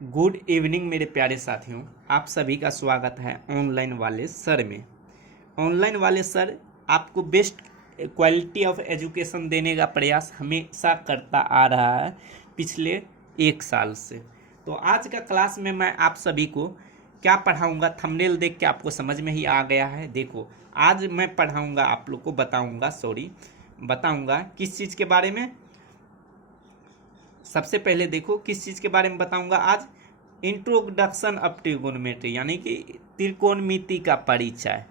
Good evening मेरे प्यारे साथियों, आप सभी का स्वागत है ऑनलाइन वाले सर में। ऑनलाइन वाले सर आपको बेस्ट क्वालिटी ऑफ एजुकेशन देने का प्रयास हमेशा करता आ रहा है पिछले 1 साल से। तो आज का क्लास में मैं आप सभी को क्या पढ़ाऊंगा, थंबनेल देख के आपको समझ में ही आ गया है। देखो, आज मैं पढ़ाऊंगा, आप लोग को बताऊंगा किस चीज़ के बारे में। सबसे पहले देखो किस चीज़ के बारे में बताऊंगा आज। इंट्रोडक्शन ऑफ ट्रिगोनोमेट्री, यानी कि त्रिकोणमिति का परिचय।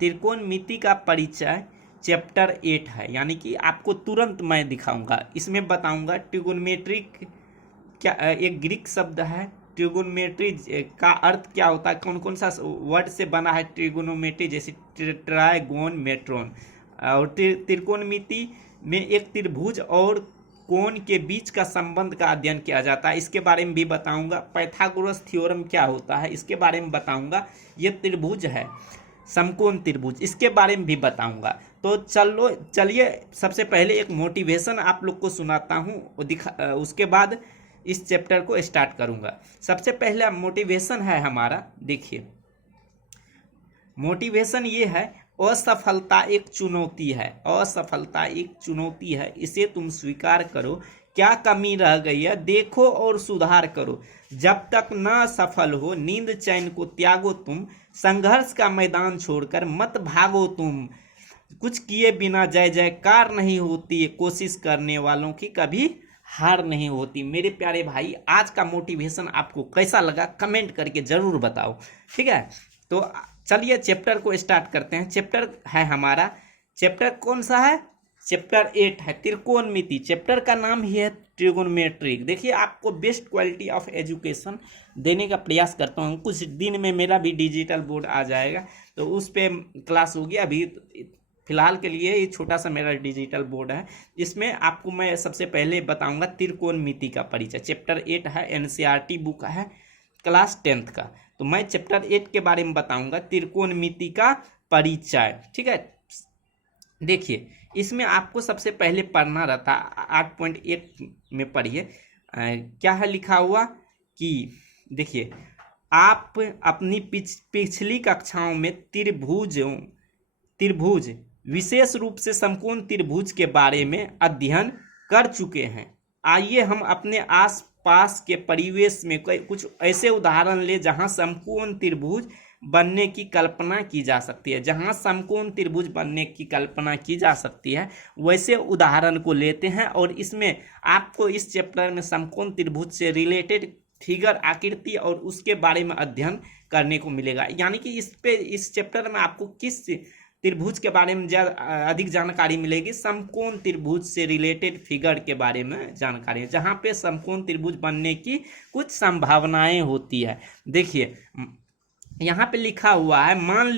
त्रिकोणमिति का परिचय चैप्टर 8 है, यानी कि आपको तुरंत मैं दिखाऊंगा। इसमें बताऊंगा ट्रिगोनोमेट्री क्या, एक ग्रीक शब्द है। ट्रिगोनोमेट्री का अर्थ क्या होता है, कौन कौन सा वर्ड से बना है ट्रिगोनोमेट्री, जैसे ट्राइगोन मेट्रोन। और त्रिकोणमिति में एक त्रिभुज और कोण के बीच का संबंध का अध्ययन किया जाता है, इसके बारे में भी बताऊंगा। पाइथागोरस थ्योरम क्या होता है, इसके बारे में बताऊंगा। ये त्रिभुज है, समकोण त्रिभुज, इसके बारे में भी बताऊंगा। तो चलिए सबसे पहले एक मोटिवेशन आप लोग को सुनाता हूँ, उसके बाद इस चैप्टर को स्टार्ट करूंगा। सबसे पहला मोटिवेशन है हमारा, देखिए मोटिवेशन ये है, असफलता एक चुनौती है। असफलता एक चुनौती है, इसे तुम स्वीकार करो। क्या कमी रह गई है देखो और सुधार करो। जब तक न सफल हो नींद चैन को त्यागो तुम। संघर्ष का मैदान छोड़कर मत भागो तुम। कुछ किए बिना जय जयकार नहीं होती, कोशिश करने वालों की कभी हार नहीं होती। मेरे प्यारे भाई, आज का मोटिवेशन आपको कैसा लगा कमेंट करके जरूर बताओ, ठीक है। तो चलिए चैप्टर को स्टार्ट करते हैं। चैप्टर है हमारा, चैप्टर कौन सा है, चैप्टर 8 है, त्रिकोणमिति। चैप्टर का नाम ही है ट्रिगोनोमेट्री। देखिए, आपको बेस्ट क्वालिटी ऑफ एजुकेशन देने का प्रयास करता हूँ। कुछ दिन में मेरा भी डिजिटल बोर्ड आ जाएगा, तो उस पर क्लास होगी। अभी फिलहाल के लिए ये छोटा सा मेरा डिजिटल बोर्ड है, इसमें आपको मैं सबसे पहले बताऊंगा त्रिकोणमिति का परिचय। चैप्टर 8 है, एनसीईआरटी बुक है, क्लास 10th का। तो मैं चैप्टर 8 के बारे में बताऊंगा, त्रिकोणमिति का परिचय, ठीक है। देखिए, इसमें आपको सबसे पहले पढ़ना रहता, 8.1 में पढ़िए। क्या है लिखा हुआ कि देखिए, आप अपनी पिछली कक्षाओं में त्रिभुज विशेष रूप से समकोण त्रिभुज के बारे में अध्ययन कर चुके हैं। आइए हम अपने आसपास के परिवेश में कुछ ऐसे उदाहरण ले जहां समकोण त्रिभुज बनने की कल्पना की जा सकती है। जहां समकोण त्रिभुज बनने की कल्पना की जा सकती है, वैसे उदाहरण को लेते हैं। और इसमें आपको इस चैप्टर में समकोण त्रिभुज से रिलेटेड फिगर, आकृति और उसके बारे में अध्ययन करने को मिलेगा। यानी कि इस चैप्टर में आपको किस त्रिभुज के बारे में अधिक जानकारी मिलेगी, समकोण त्रिभुज से रिलेटेड फिगर के बारे में जानकारी है, जहां पे समकोण त्रिभुज बनने की कुछ संभावनाएं होती है। देखिए, यहाँ पे लिखा हुआ है, मान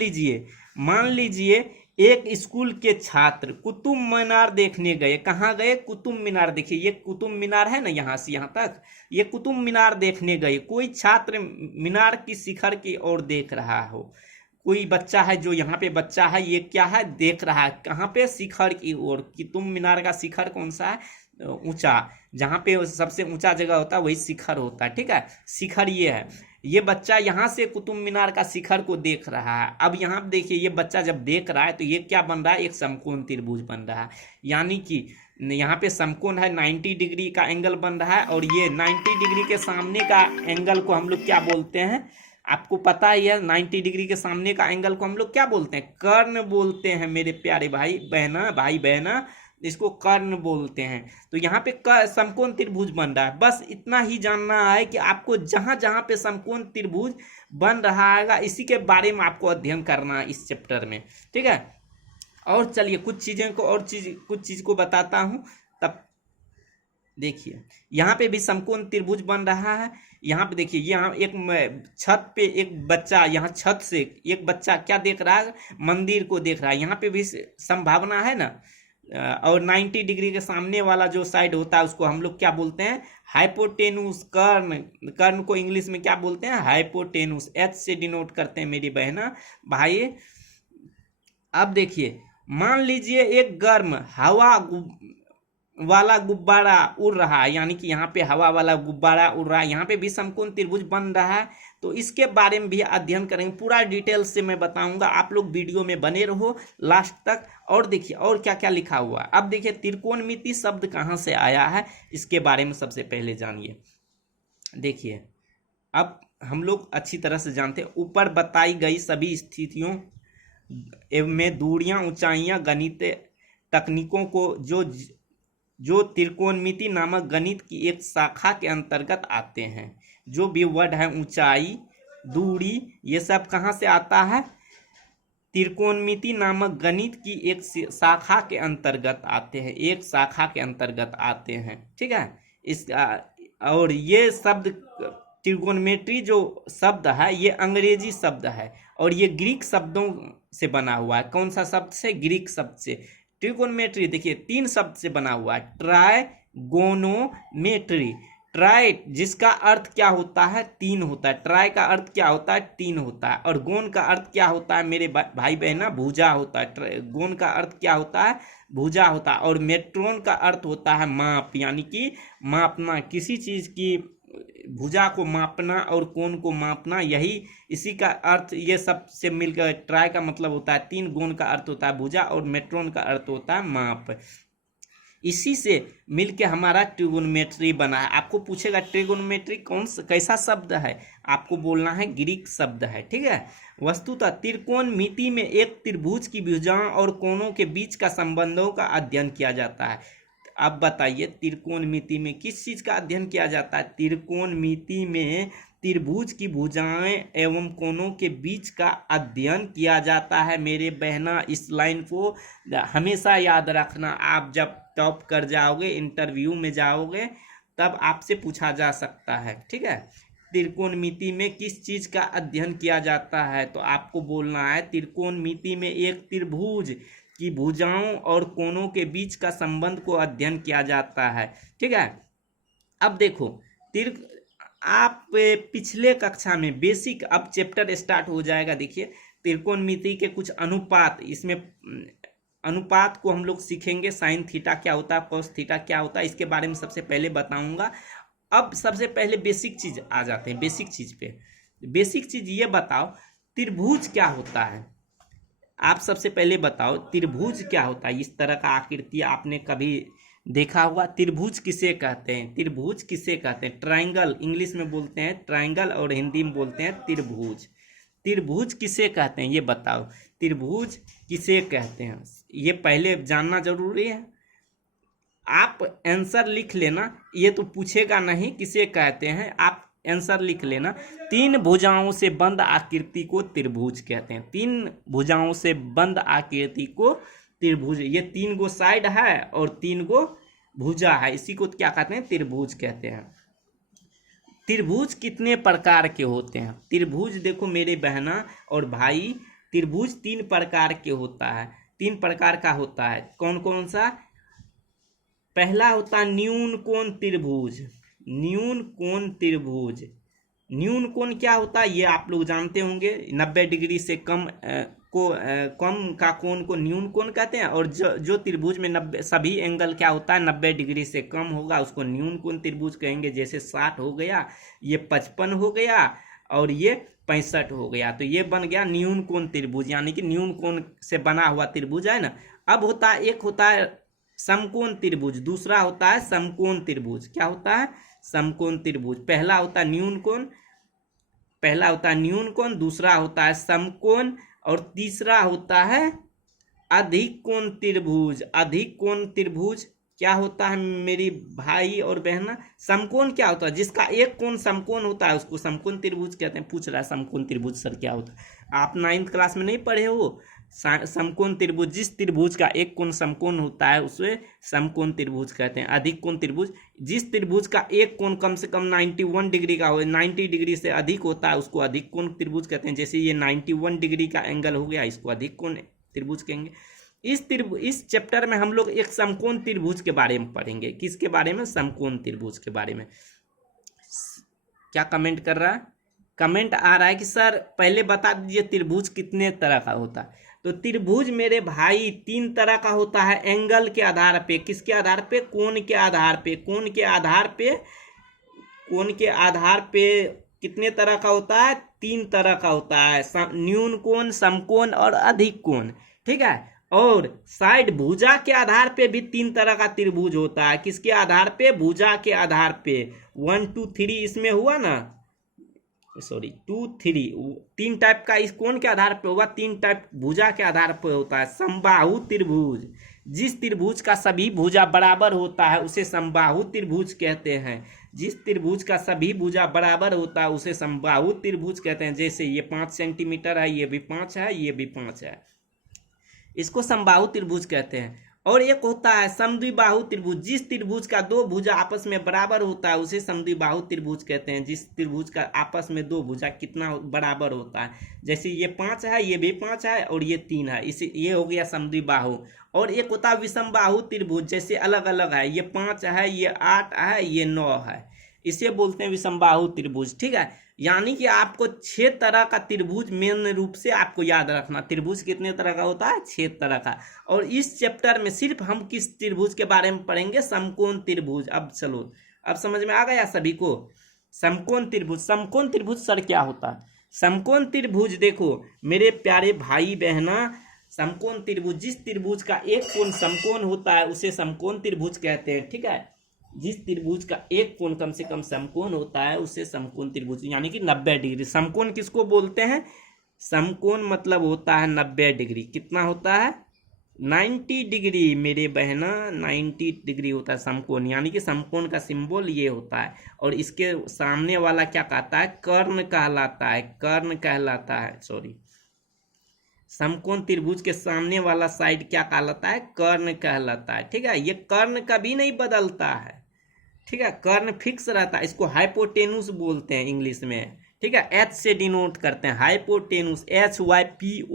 लीजिए एक स्कूल के छात्र कुतुब मीनार देखने गए। कहाँ गए, कुतुब मीनार। देखिए, ये कुतुब मीनार है ना, यहाँ से यहाँ तक, ये कुतुब मीनार देखने गए। कोई छात्र मीनार की शिखर की ओर देख रहा हो। कोई बच्चा है, जो यहाँ पे बच्चा है, ये क्या है, देख रहा है कहाँ पे, शिखर की ओर। कुतुब मीनार का शिखर कौन सा है, ऊंचा, जहाँ पे सबसे ऊंचा जगह होता है वही शिखर होता है, ठीक है। शिखर ये है, ये बच्चा यहाँ से कुतुब मीनार का शिखर को देख रहा है। अब यहाँ पे देखिए, ये बच्चा जब देख रहा है तो ये क्या बन रहा है, एक समकोण त्रिभुज बन रहा है। यानी कि यहाँ पे समकोण है, 90 डिग्री का एंगल बन रहा है, और ये 90 डिग्री के सामने का एंगल को हम लोग क्या बोलते हैं, आपको पता ही है। 90 डिग्री के सामने का एंगल को हम लोग क्या बोलते हैं, कर्ण बोलते हैं मेरे प्यारे भाई बहना, इसको कर्ण बोलते हैं। तो यहाँ पे समकोण त्रिभुज बन रहा है। बस इतना ही जानना है कि आपको जहाँ जहाँ पे समकोण त्रिभुज बन रहा है, इसी के बारे में आपको अध्ययन करना है इस चैप्टर में, ठीक है। और चलिए कुछ चीज़ को बताता हूँ। तब देखिए, यहाँ पे भी समकोण त्रिभुज बन रहा है। यहाँ पे देखिए, यहाँ एक छत पे एक बच्चा, यहाँ छत से एक बच्चा क्या देख रहा है, मंदिर को देख रहा है। यहाँ पे भी संभावना है ना। और 90 डिग्री के सामने वाला जो साइड होता है उसको हम लोग क्या बोलते हैं, हाइपोटेनुस। कर्ण को इंग्लिश में क्या बोलते हैं, हाइपोटेनुस। एच से डिनोट करते हैं मेरी बहना भाई। अब देखिए, मान लीजिए एक गर्म हवा वाला गुब्बारा उड़ रहा है, यानी कि यहाँ पे हवा वाला गुब्बारा उड़ रहा है, यहाँ पे भी समकोण त्रिभुज बन रहा है। तो इसके बारे में भी अध्ययन करेंगे, पूरा डिटेल से मैं बताऊंगा। आप लोग वीडियो में बने रहो लास्ट तक। और देखिए और क्या क्या लिखा हुआ है। अब देखिए त्रिकोणमिति शब्द कहाँ से आया है, इसके बारे में सबसे पहले जानिए। देखिए अब हम लोग अच्छी तरह से जानते हैं, ऊपर बताई गई सभी स्थितियों में दूरियां, ऊंचाइयां, गणित तकनीकों को जो त्रिकोणमिति नामक गणित की एक शाखा के अंतर्गत आते हैं। जो भी वर्ड है ऊंचाई, दूरी, ये सब कहाँ से आता है, त्रिकोणमिति नामक गणित की एक शाखा के अंतर्गत आते हैं, एक शाखा के अंतर्गत आते हैं। ठीक है, इस और ये शब्द त्रिकोणमेट्री जो शब्द है ये अंग्रेजी शब्द है और ये ग्रीक शब्दों से बना हुआ है। कौन सा शब्द से, ग्रीक शब्द से। ट्रिगोनोमेट्री देखिए 3 शब्द से बना हुआ है, ट्राइगोनोमेट्री। ट्राई जिसका अर्थ क्या होता है, 3 होता है। ट्राई का अर्थ क्या होता है, 3 होता है। और गोन का अर्थ क्या होता है मेरे भाई बहना, भुजा होता है। गोन का अर्थ क्या होता है, भुजा होता है। और मेट्रोन का अर्थ होता है माप, यानी कि मापना, किसी चीज की भुजा को मापना और कोण को मापना, यही इसी का अर्थ। ये सब से मिलकर ट्राई का मतलब होता है 3, गोन का अर्थ होता है भुजा और मेट्रोन का अर्थ होता है माप। इसी से मिलके हमारा ट्रिगोनोमेट्री बना है। आपको पूछेगा ट्रिगोनोमेट्री कैसा शब्द है, आपको बोलना है ग्रीक शब्द है। ठीक है, वस्तुतः त्रिकोणमिति में एक त्रिभुज की भुजाओं और कोणों के बीच का संबंधों का अध्ययन किया जाता है। अब बताइए त्रिकोणमिति में किस चीज का अध्ययन किया जाता है, त्रिकोणमिति में त्रिभुज की भुजाएं एवं कोणों के बीच का अध्ययन किया जाता है। मेरे बहना इस लाइन को हमेशा याद रखना, आप जब टॉप कर जाओगे, इंटरव्यू में जाओगे, तब आपसे पूछा जा सकता है। ठीक है, त्रिकोणमिति में किस चीज का अध्ययन किया जाता है, तो आपको बोलना है त्रिकोणमिति में एक त्रिभुज की भुजाओं और कोणों के बीच का संबंध को अध्ययन किया जाता है। ठीक है, अब देखो आप पिछले कक्षा में बेसिक, अब चैप्टर स्टार्ट हो जाएगा। देखिए त्रिकोणमिति के कुछ अनुपात, इसमें अनुपात को हम लोग सीखेंगे। साइन थीटा क्या होता है, कॉस थीटा क्या होता है, इसके बारे में सबसे पहले बताऊंगा। अब सबसे पहले बेसिक चीज आ जाते हैं, बेसिक चीज पे। बेसिक चीज ये बताओ त्रिभुज क्या होता है। आप सबसे पहले बताओ त्रिभुज क्या होता है। इस तरह का आकृति आपने कभी देखा होगा। त्रिभुज किसे कहते हैं, त्रिभुज किसे कहते हैं, ट्रायंगल इंग्लिश में बोलते हैं ट्रायंगल और हिंदी में बोलते हैं त्रिभुज। त्रिभुज किसे कहते हैं ये बताओ, त्रिभुज किसे कहते हैं, ये पहले जानना जरूरी है। आप आंसर लिख लेना, ये तो पूछेगा नहीं किसे कहते हैं, आप आंसर लिख लेना। 3 भुजाओं से बंद आकृति को त्रिभुज कहते हैं। 3 भुजाओं से बंद आकृति को त्रिभुज, ये 3 गो साइड है और 3 गो भुजा है, इसी को क्या कहते हैं, त्रिभुज कहते हैं। त्रिभुज कितने प्रकार के होते हैं, त्रिभुज देखो मेरे बहना और भाई, त्रिभुज 3 प्रकार के होता है। 3 प्रकार का होता है, कौन कौन सा। पहला होता है न्यून कोण त्रिभुज। न्यून कोण त्रिभुज, न्यून कोण क्या होता है ये आप लोग जानते होंगे, 90 डिग्री से कम कम का कोण को न्यून कोण कहते हैं। और जो त्रिभुज में 90 सभी एंगल क्या होता है 90 डिग्री से कम होगा, उसको न्यून कोण त्रिभुज कहेंगे। जैसे 60 हो गया, ये 55 हो गया और ये 65 हो गया, तो ये बन गया न्यून कोण त्रिभुज, यानी कि न्यून कोण से बना हुआ त्रिभुज है ना। अब होता है, एक होता है समकोण त्रिभुज, दूसरा होता है समकोण त्रिभुज। क्या होता है, समकोण त्रिभुज। पहला होता है न्यून कोण, पहला होता है न्यून कोण, दूसरा होता है समकोण और तीसरा होता है अधिक कोण त्रिभुज। अधिक कोण त्रिभुज क्या होता है मेरी भाई और बहना, समकोण क्या होता है, जिसका एक कोण समकोण होता है उसको समकोण त्रिभुज कहते हैं। पूछ रहा है समकोण त्रिभुज सर क्या होता है, आप 9th क्लास में नहीं पढ़े हो। समकोण त्रिभुज, जिस त्रिभुज का एक कोण समकोण होता है उसे समकोण त्रिभुज कहते हैं। अधिक कोण त्रिभुज, जिस त्रिभुज का एक कोण कम से कम 91 डिग्री का हो, 90 डिग्री से अधिक होता है उसको अधिक कोण त्रिभुज कहते हैं। जैसे ये 91 डिग्री का एंगल हो गया, इसको अधिक कोण त्रिभुज कहेंगे। इस चैप्टर में हम लोग एक समकोण त्रिभुज के बारे में पढ़ेंगे। किसके बारे में, समकोण त्रिभुज के बारे में। क्या कमेंट कर रहा है, कमेंट आ रहा है कि सर पहले बता दीजिए त्रिभुज कितने तरह का होता है। तो त्रिभुज मेरे भाई तीन तरह का होता है एंगल के आधार पे। किसके आधार पे? कोण के आधार पे। कोण के आधार पे, कोण के आधार पे कितने तरह का होता है? तीन तरह का होता है, न्यून कोण, समकोण और अधिक कोण। ठीक है। और साइड भुजा के आधार पे भी तीन तरह का त्रिभुज होता है। किसके आधार पे? भुजा के आधार पे। 1 2 3 इसमें हुआ ना, सॉरी 2 3, तीन टाइप का इस कोण के आधार पे होगा, तीन टाइप भुजा के आधार पे होता है। समबाहु त्रिभुज, जिस त्रिभुज का सभी भुजा बराबर होता है उसे समबाहु त्रिभुज कहते हैं। जिस त्रिभुज का सभी भुजा बराबर होता है उसे समबाहु त्रिभुज कहते हैं। जैसे ये 5 सेंटीमीटर है, ये भी 5 है, ये भी 5 है, इसको समबाहु त्रिभुज कहते हैं। और एक होता है समद्विबाहु त्रिभुज, जिस त्रिभुज का दो भुजा आपस में बराबर होता है उसे समद्विबाहु त्रिभुज कहते हैं। जिस त्रिभुज का आपस में दो भुजा कितना बराबर होता है, जैसे ये 5 है, ये भी 5 है और ये 3 है, इसे ये हो गया समद्विबाहु। और एक होता है विषमबाहु त्रिभुज, जैसे अलग अलग है, ये 5 है, ये 8 है, ये 9 है, इसे बोलते हैं विषमबाहु त्रिभुज। ठीक है। यानी कि आपको 6 तरह का त्रिभुज मेन रूप से आपको याद रखना। त्रिभुज कितने तरह का होता है? 6 तरह का। और इस चैप्टर में सिर्फ हम किस त्रिभुज के बारे में पढ़ेंगे? समकोण त्रिभुज। अब चलो, अब समझ में आ गया सभी को? समकोण त्रिभुज। समकोण त्रिभुज सर क्या होता है? समकोण त्रिभुज देखो मेरे प्यारे भाई बहना, समकोण त्रिभुज, जिस त्रिभुज का एक कोण समकोण होता है उसे समकोण त्रिभुज कहते हैं। ठीक है। जिस त्रिभुज का एक कोण कम से कम समकोण होता है उसे समकोण त्रिभुज, यानी कि 90 डिग्री। समकोण किसको बोलते हैं? समकोण मतलब होता है 90 डिग्री। कितना होता है? 90 डिग्री मेरे बहना, 90 डिग्री होता है समकोण। यानी कि समकोण का सिंबल ये होता है। और इसके सामने वाला क्या कहता है? कर्ण कहलाता है। कर्ण कहलाता है, सॉरी, समकोण त्रिभुज के सामने वाला साइड क्या कहलाता है? कर्ण कहलाता है। ठीक है। ये कर्ण कभी नहीं बदलता है। ठीक है। कर्ण फिक्स रहता है। इसको हाइपोटेनुस बोलते हैं इंग्लिश में। ठीक है। एच से डिनोट करते हैं, हाइपोटेनुस, HYPOTENOUS,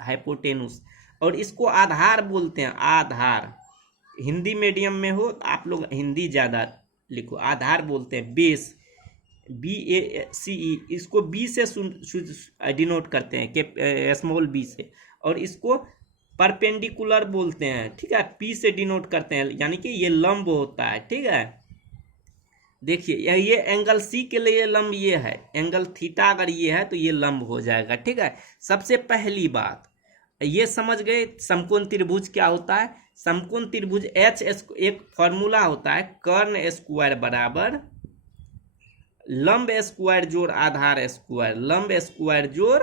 हाइपोटेनुस। और इसको आधार बोलते हैं, आधार। हिंदी मीडियम में हो तो आप लोग हिंदी ज़्यादा लिखो, आधार बोलते हैं। बेस, BACE, इसको बी से डिनोट करते हैं, के स्मॉल बी से। और इसको परपेंडिकुलर बोलते हैं। ठीक है। P से डिनोट करते हैं, यानी कि ये लंब होता है। ठीक है। देखिए ये एंगल C के लिए लंब ये है, एंगल थीटा अगर ये है तो ये लंब हो जाएगा। ठीक है। सबसे पहली बात ये समझ गए समकोण त्रिभुज क्या होता है। समकोण त्रिभुज H एक फॉर्मूला होता है, कर्ण स्क्वायर बराबर लंब स्क्वायर जोड़ आधार स्क्वायर, लंब स्क्वायर जोड़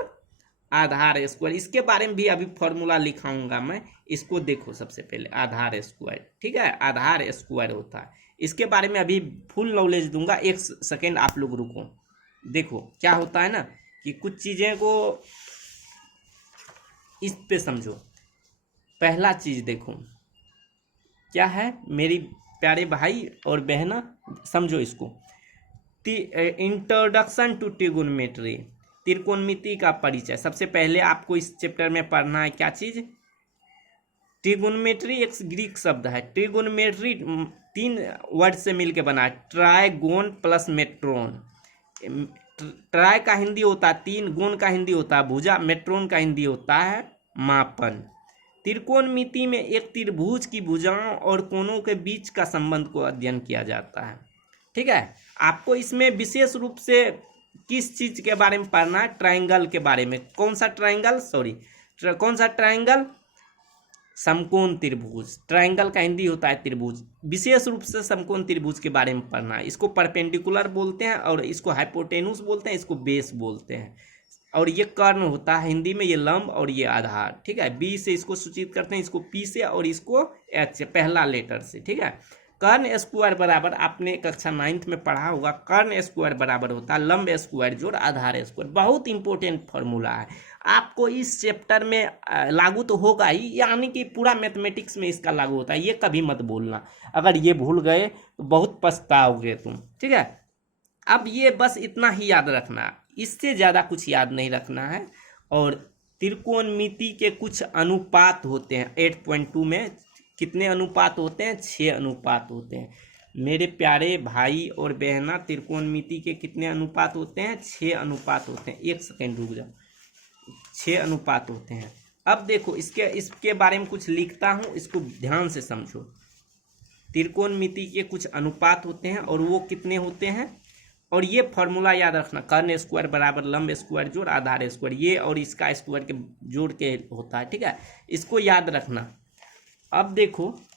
आधार स्क्वायर। इसके बारे में भी अभी फॉर्मूला लिखाऊंगा मैं, इसको देखो सबसे पहले आधार स्क्वायर। ठीक है। आधार स्क्वायर होता है, इसके बारे में अभी फुल नॉलेज दूंगा। एक सेकेंड आप लोग रुको। देखो क्या होता है ना कि कुछ चीज़ें को इस पे समझो। पहला चीज़ देखो क्या है मेरी प्यारे भाई और बहना, समझो इसको। इंट्रोडक्शन टू ट्रिगोनोमेट्री, त्रिकोणमिति का परिचय। सबसे पहले आपको इस चैप्टर में पढ़ना है क्या चीज? ट्रिगोनोमेट्री एक ग्रीक शब्द है। ट्रिगोनोमेट्री 3 वर्ड से मिलकर बना है, ट्राइगोन प्लस मेट्रोन। ट्राई का हिंदी होता है 3, गोन का हिंदी होता है भुजा, मेट्रोन का हिंदी होता है मापन। त्रिकोणमिति में एक त्रिभुज की भुजाओं और कोणों के बीच का संबंध को अध्ययन किया जाता है। ठीक है। आपको इसमें विशेष रूप से किस चीज के बारे में पढ़ना है? ट्रायंगल के बारे में। कौन सा ट्रायंगल? सॉरी, कौन सा ट्रायंगल? समकोण त्रिभुज। ट्रायंगल का हिंदी होता है त्रिभुज। विशेष रूप से समकोण त्रिभुज के बारे में पढ़ना है। इसको परपेंडिकुलर बोलते हैं और इसको हाइपोटेनुस बोलते हैं, इसको बेस बोलते हैं। और ये कर्ण होता है हिंदी में, ये लंब और ये आधार। ठीक है। बी से इसको सूचित करते हैं, इसको पी से और इसको एच से, पहला लेटर से। ठीक है। कर्ण स्क्वायर बराबर, आपने कक्षा 9th में पढ़ा होगा, कर्ण स्क्वायर बराबर होता है लंब स्क्वायर जोड़ आधार स्क्वायर। बहुत इंपॉर्टेंट फॉर्मूला है, आपको इस चैप्टर में लागू तो होगा ही, यानी कि पूरा मैथमेटिक्स में इसका लागू होता है। ये कभी मत भूलना, अगर ये भूल गए तो बहुत पछताओगे तुम। ठीक है। अब ये बस इतना ही याद रखना, इससे ज़्यादा कुछ याद नहीं रखना है। और त्रिकोणमिति के कुछ अनुपात होते हैं। 8.2 में कितने अनुपात होते हैं? 6 अनुपात होते हैं मेरे प्यारे भाई और बहना। त्रिकोणमिति के कितने अनुपात होते हैं? 6 अनुपात होते हैं। एक सेकेंड रुक जाओ, 6 अनुपात होते हैं। अब देखो इसके बारे में कुछ लिखता हूँ, इसको ध्यान से समझो। त्रिकोणमिति के कुछ अनुपात होते हैं और वो कितने होते हैं, और ये फॉर्मूला याद रखना, कर्ण स्क्वायर बराबर लंब स्क्वायर जोड़ आधार स्क्वायर, ये और इसका स्क्वायर के जोड़ के होता है, ठीक है, इसको याद रखना। अब देखो